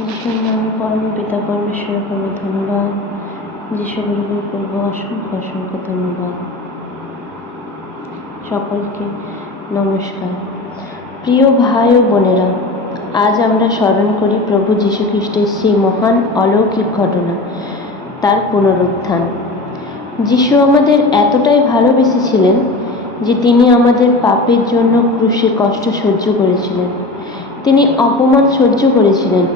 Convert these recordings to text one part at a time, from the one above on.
জন্য আমি পরম পিতা পরমেশ্বর করবো ধন্যবাদ। যিশুগুরুকে করবো অসংখ্য অসংখ্য ধন্যবাদ। সকলকে নমস্কার। প্রিয় ভাই ও বোনেরা, আজ আমরা স্মরণ করি প্রভু যীশু খ্রিস্টের সেই মহান অলৌকিক ঘটনা, তার পুনরুত্থান। যিশু আমাদের এতটাই ভালোবেসেছিলেন যে তিনি আমাদের পাপের জন্য ক্রুশে কষ্ট সহ্য করেছিলেন। তিনি অপমান সহ্য করেছিলেন,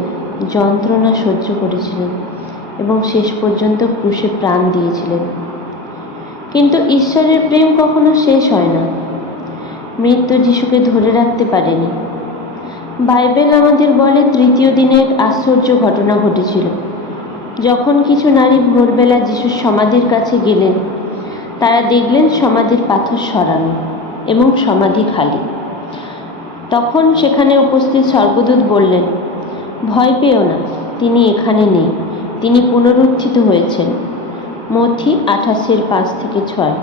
যন্ত্রণা সহ্য করেছিলেন এবং শেষ পর্যন্ত ক্রুশে প্রাণ দিয়েছিলেন। কিন্তু ঈশ্বরের প্রেম কখনো শেষ হয় না। মৃত্যু যিশুকে ধরে রাখতে পারেনি। বাইবেল আমাদের বলে তৃতীয় দিনে এক আশ্চর্য ঘটনা ঘটেছিল। যখন কিছু নারী ভোরবেলা যিশুর সমাধির কাছে গেলেন, তারা দেখলেন সমাধির পাথর সরানো এবং সমাধি খালি। তখন সেখানে উপস্থিত স্বর্গদূত বললেন, ভয় পেও না, তিনি এখানে নেই, তিনি পুনরুত্থিত হয়েছেন। মথি 28:5-6।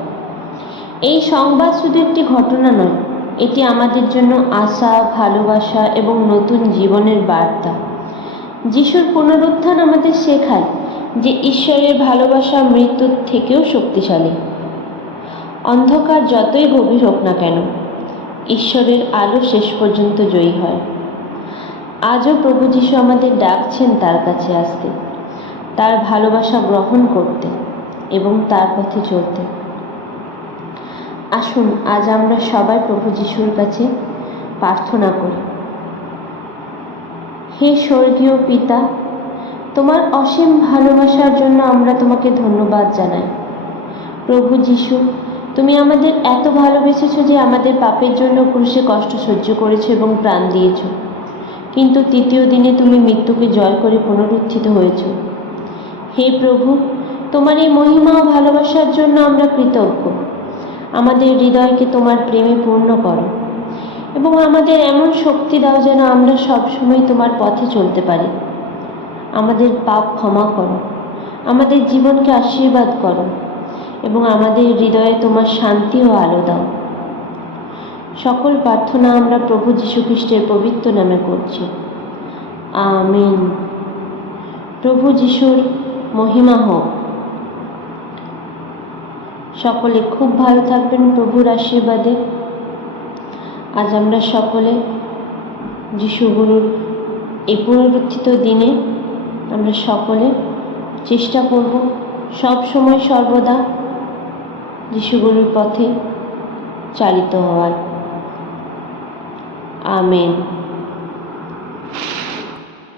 এই সংবাদ শুধু একটি ঘটনা নয়, এটি আমাদের জন্য আশা, ভালোবাসা এবং নতুন জীবনের বার্তা। যিশুর পুনরুত্থান আমাদের শেখায় যে ঈশ্বরের ভালোবাসা মৃত্যুর থেকেও শক্তিশালী। অন্ধকার যতই গভীর হোক না কেন, ঈশ্বরের আলো শেষ পর্যন্ত জয়ী হয়। আজও প্রভু যীশু আমাদের ডাকছেন তার কাছে আসতে, তার ভালোবাসা গ্রহণ করতে এবং তার পথে চলতে। আসুন আজ আমরা সবাই প্রভু যীশুর কাছে প্রার্থনা করি। হে স্বর্গীয় পিতা, তোমার অসীম ভালোবাসার জন্য আমরা তোমাকে ধন্যবাদ জানাই। প্রভু যীশু, তুমি আমাদের এত ভালোবেসেছো যে আমাদের পাপের জন্য ক্রুশে কষ্ট সহ্য করেছো এবং প্রাণ দিয়েছো। কিন্তু তৃতীয় দিনে তুমি মৃত্যুকে জয় করে পুনরুত্থিত হয়েছো। হে প্রভু, তোমার এই মহিমা ও ভালোবাসার জন্য আমরা কৃতজ্ঞ। আমাদের হৃদয়কে তোমার প্রেমে পূর্ণ করো এবং আমাদের এমন শক্তি দাও যেন আমরা সবসময় তোমার পথে চলতে পারি। আমাদের পাপ ক্ষমা করো, আমাদের জীবনকে আশীর্বাদ করো এবং আমাদের হৃদয়ে তোমার শান্তি ও আলো দাও। সকল প্রার্থনা আমরা প্রভু যীশু খ্রিস্টের পবিত্র নামে করছি, আমিন। প্রভু যীশুর মহিমা হোক। সকলে খুব ভালো থাকবেন প্রভুর আশীর্বাদে। আজ আমরা সকলে যীশু গুরুর এই পুনরুত্থিত দিনে আমরা সকলে চেষ্টা করব সব সময় সর্বদা যীশু গুরুর পথে চালিত হওয়ার। আমেন।